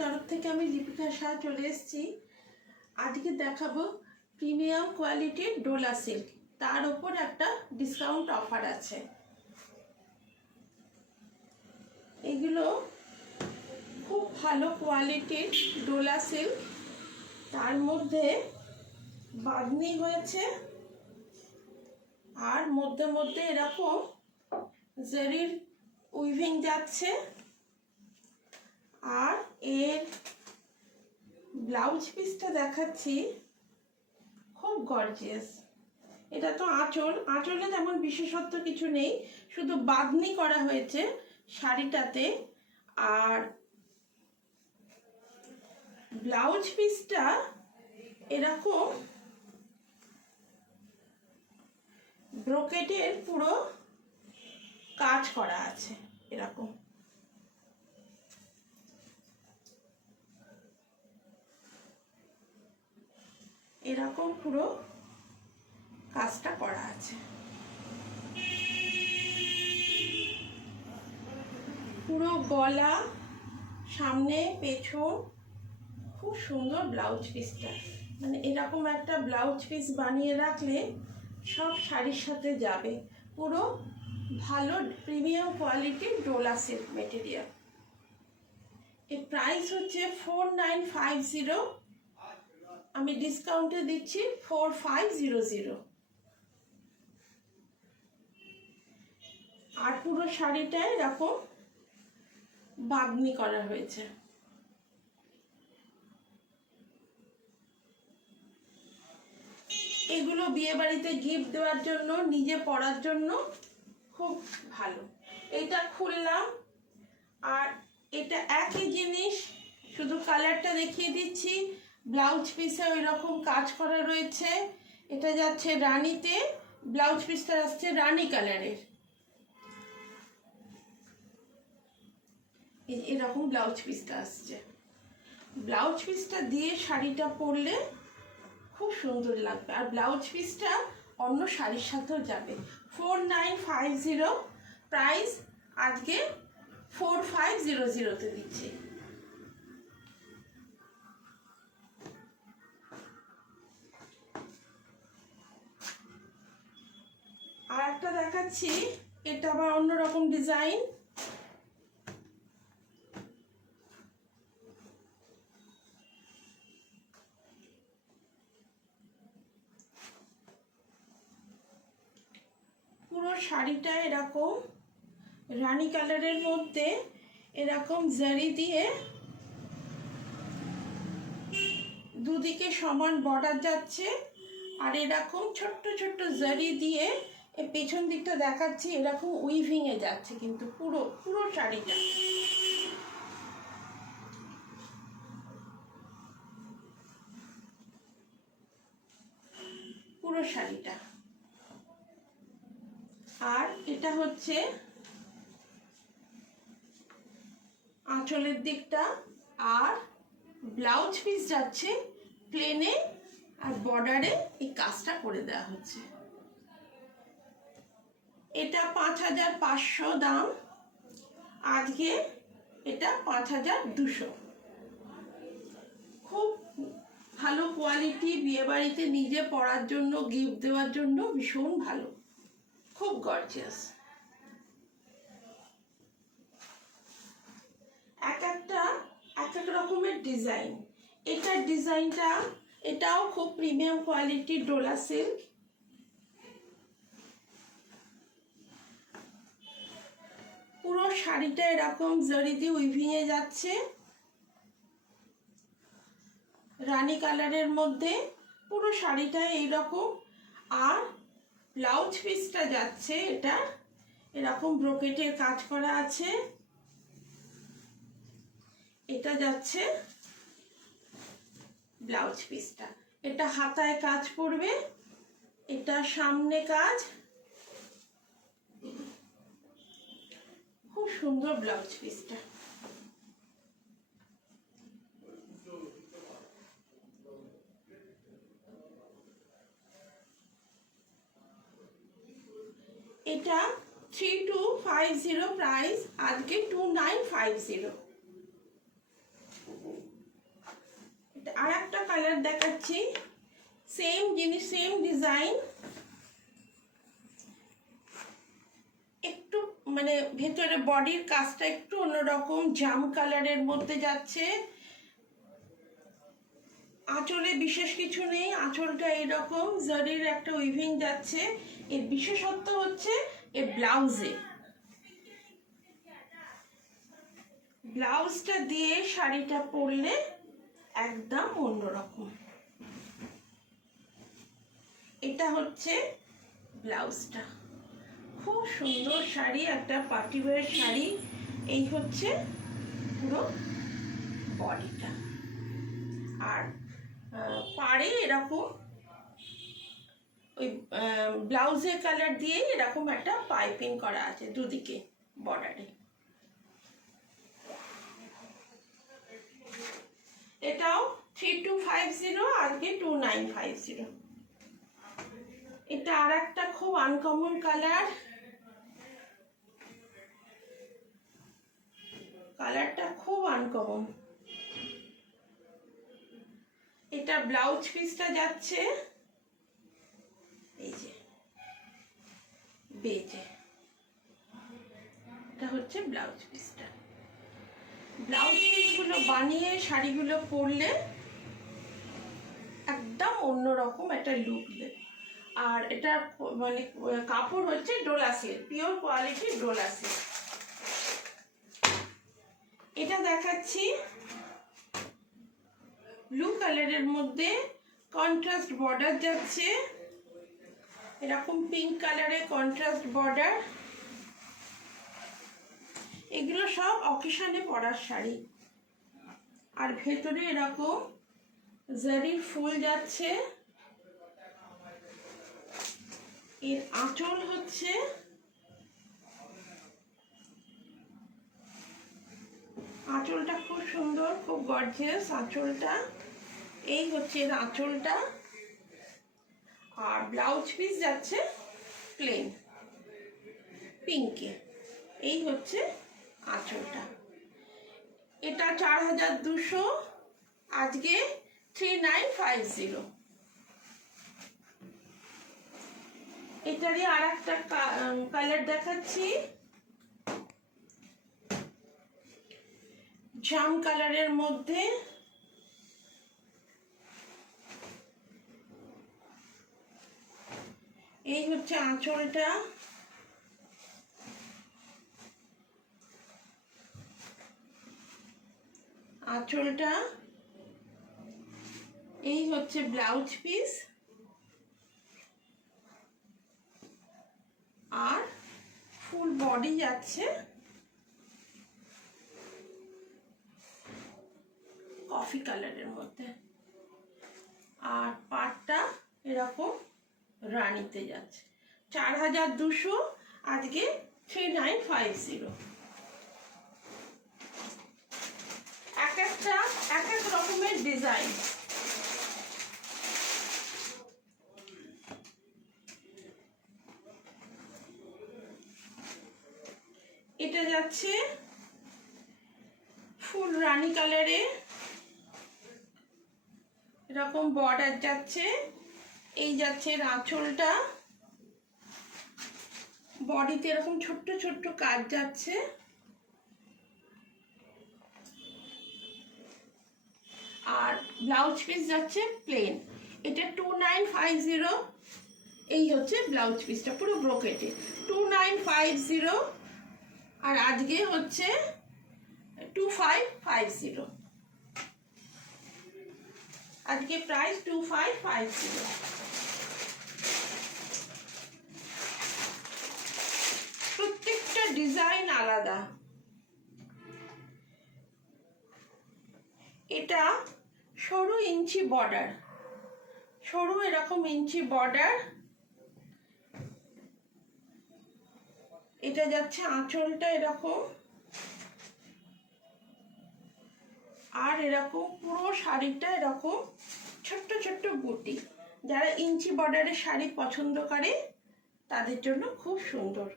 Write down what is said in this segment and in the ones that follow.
তরফ থেকে আমি লিপিকা শাহ চলে এসেছি। আজকে দেখাবো প্রিমিয়াম কোয়ালিটির ডোলা সিল্ক, তার উপর একটা ডিসকাউন্ট অফার আছে। এগুলো খুব ভালো কোয়ালিটির ডোলা সিল্ক, তার মধ্যে বাঁধনি হয়েছে আর মধ্যে মধ্যে এরকম জরির উইভিং যাচ্ছে। আর এর ব্লাউজ পিসটা দেখাচ্ছি, খুব গর্জিয়াস। এটা তো আঁচলে তেমন বিশেষত্ব কিছু নেই, শুধু বাঁধনি করা হয়েছে শাড়িটাতে। আর ব্লাউজ পিসটা এরকম ব্রোকেটের পুরো কাজ করা আছে, এরকম এরকম পুরো কাজটা করা আছে। পুরো গলা, সামনে, পেছন, খুব সুন্দর ব্লাউজ পিসটা। মানে এরকম একটা ব্লাউজ পিস বানিয়ে রাখলে সব শাড়ির সাথে যাবে। পুরো ভালো প্রিমিয়াম কোয়ালিটির ডোলা সিল্ক মেটেরিয়াল। এর প্রাইস হচ্ছে 4950, আমি ডিসকাউন্টে দিচ্ছি 4500। আর পুরো শাড়িটায় এরকম বাঁধনি করা হয়েছে। এগুলো বিয়ে বাড়িতে গিফট দেওয়ার জন্য, নিজে পরার জন্য খুব ভালো। এটা খুললাম, আর এটা একই জিনিস, শুধু কালারটা দেখিয়ে দিচ্ছি। ব্লাউজ পিসে ওই রকম কাজ করা রয়েছে। এটা যাচ্ছে রানীতে, ব্লাউজ পিসটা আসছে রানী কালারের। এরকম ব্লাউজ পিসটা আসছে। ব্লাউজ পিসটা দিয়ে শাড়িটা পরলে খুব সুন্দর লাগবে। আর ব্লাউজ পিসটা অন্য শাড়ির সাথেও যাবে। 4950 প্রাইস, আজকে 4500-তে দিচ্ছি। আর একটা দেখাচ্ছি, এটা আবার অন্যরকম ডিজাইন। পুরো শাড়িটা এরকম রানী কালারের মধ্যে এরকম জারি দিয়ে দুদিকে সমান বর্ডার যাচ্ছে। আর এরকম ছোট্ট ছোট্ট জারি দিয়ে পেছন দিকটা দেখাচ্ছি, এরকম উইভিং এ যাচ্ছে। কিন্তু পুরো পুরো শাড়িটা পুরো শাড়িটা। আর এটা হচ্ছে আঁচলের দিকটা। আর ব্লাউজ পিস যাচ্ছে প্লেনে, আর বর্ডারে এই কাজটা করে দেওয়া হচ্ছে। এটা 5500 দাম, আজকে এটা 5200। খুব ভালো কোয়ালিটি, বিয়ে বাড়িতে নিজে পরার জন্য, গিফট দেওয়ার জন্য ভীষণ ভালো, খুব গর্জিয়াস। এক এক রকমের ডিজাইন। এটার ডিজাইনটা, এটাও খুব প্রিমিয়াম কোয়ালিটির ডোলা সিল্ক। পুরো শাড়িটা এরকম জরি দিয়ে উইভিং এ যাচ্ছে, রানী কালারের মধ্যে পুরো শাড়িটা এইরকম। আর ব্লাউজ পিসটা যাচ্ছে, এটা এরকম ব্রোকেটের কাজ করা আছে। এটা যাচ্ছে ব্লাউজ পিসটা, এটা হাতায় কাজ পড়বে, এটা সামনে কাজ, খুব সুন্দর ব্লাউজ পিসটা। এটা 3250 প্রাইস, আজকে 2950। কালার দেখাচ্ছি, সেম জিনিস, সেম ডিজাইন, একটু মানে ভেতরে বডির কাজটা একটু অন্যরকম, জাম কালারের মধ্যে যাচ্ছে। আঁচলে বিশেষ কিছু নেই, আঁচলটা এইরকম জারির একটা উইভিং যাচ্ছে। এর বিশেষত্ব হচ্ছে এর ব্লাউজে, ব্লাউজটা দিয়ে শাড়িটা পরলে একদম অন্যরকম। এটা হচ্ছে ব্লাউজটা, খুব সুন্দর শাড়ি, একটা পার্টিওয়্যার শাড়ি। এই হচ্ছে পুরো বডিটা, আর পাড়ে এরকম ওই ব্লাউজের কালার দিয়ে এরকম একটা পাইপিং করা আছে দুদিকে বর্ডারে। এটাও 3250, আজকে 2950। এটা আর একটা খুব আনকমন কালার, কালারটা খুব আনকমন। এটা ব্লাউজ পিসটা যাচ্ছে এই যে বেজে, এটা হচ্ছে ব্লাউজ পিসটা। ব্লাউজ পিসগুলো বানিয়ে শাড়িগুলো পরলে একদম অন্যরকম একটা লুক দেয়। আর এটা মানে কাপড় হচ্ছে Dola silk, pure quality Dola silk. এটা দেখাচ্ছি ব্লু কালারের মধ্যে কন্ট্রাস্ট বর্ডার যাচ্ছে, এরকম পিঙ্ক কালারে কন্ট্রাস্ট বর্ডার। এগুলো সব অকেশনে পরার শাড়ি। আর ভেতরে এরকম জারির ফুল যাচ্ছে। এর আঁচল হচ্ছে আঁচলটা খুব সুন্দর, খুব গর্জিয়াস আঁচলটা। এই হচ্ছে এর আঁচলটা। আর ব্লাউজ পিস যাচ্ছে প্লেন পিঙ্কে। এই হচ্ছে আঁচলটা। এটা 4200, আজকে 3950। এটারই আর একটা কালার দেখাচ্ছি, জাম কালারের মধ্যে। এই হচ্ছে আঁচলটা। আঁচলটা এই হচ্ছে ব্লাউজ পিস, আর ফুল বডি যাচ্ছে কফি কালারের মধ্যে। আর পাটটা এরকম রানীতে যাচ্ছে। 4200, আজকে 3950। এক একটা এক এক রকমের ডিজাইন। এটা যাচ্ছে ফুল রানী কালারে, এরকম বর্ডার যাচ্ছে। এই যাচ্ছে আঁচলটা, বডিতে এরকম ছোট্ট ছোট্ট কাজ যাচ্ছে। আর ব্লাউজ পিস যাচ্ছে প্লেন। এটা 2950। এই হচ্ছে ব্লাউজ পিসটা পুরো ব্রোকেটে 2950। আর আজকে হচ্ছে 2550। আজকে প্রাইস 2550। প্রত্যেকটা ডিজাইন আলাদা। এটা সরু ইঞ্চি বর্ডার, সরু এরকম ইঞ্চি বর্ডার। এটা যাচ্ছে আঁচলটা এরকম, আর এরকম পুরো শাড়িটা এরকম ছোট্ট ছোট্ট বুটি। যারা ইঞ্চি বর্ডারের শাড়ি পছন্দ করে তাদের জন্য খুব সুন্দর।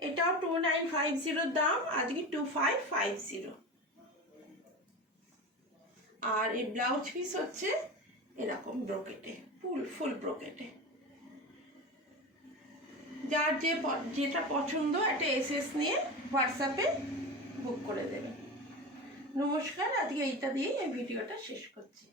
এটাও 2950 দাম, আজকে 2550। আর এই ব্লাউজ পিস হচ্ছে এরকম ব্রোকেটে, ফুল ব্রোকেটে। যার যেটা পছন্দ একটা এসএস নিয়ে হোয়াটসঅ্যাপে বুক করে দেবে। নমস্কার, আজকে এইটা দিয়ে এই ভিডিওটা শেষ করছি।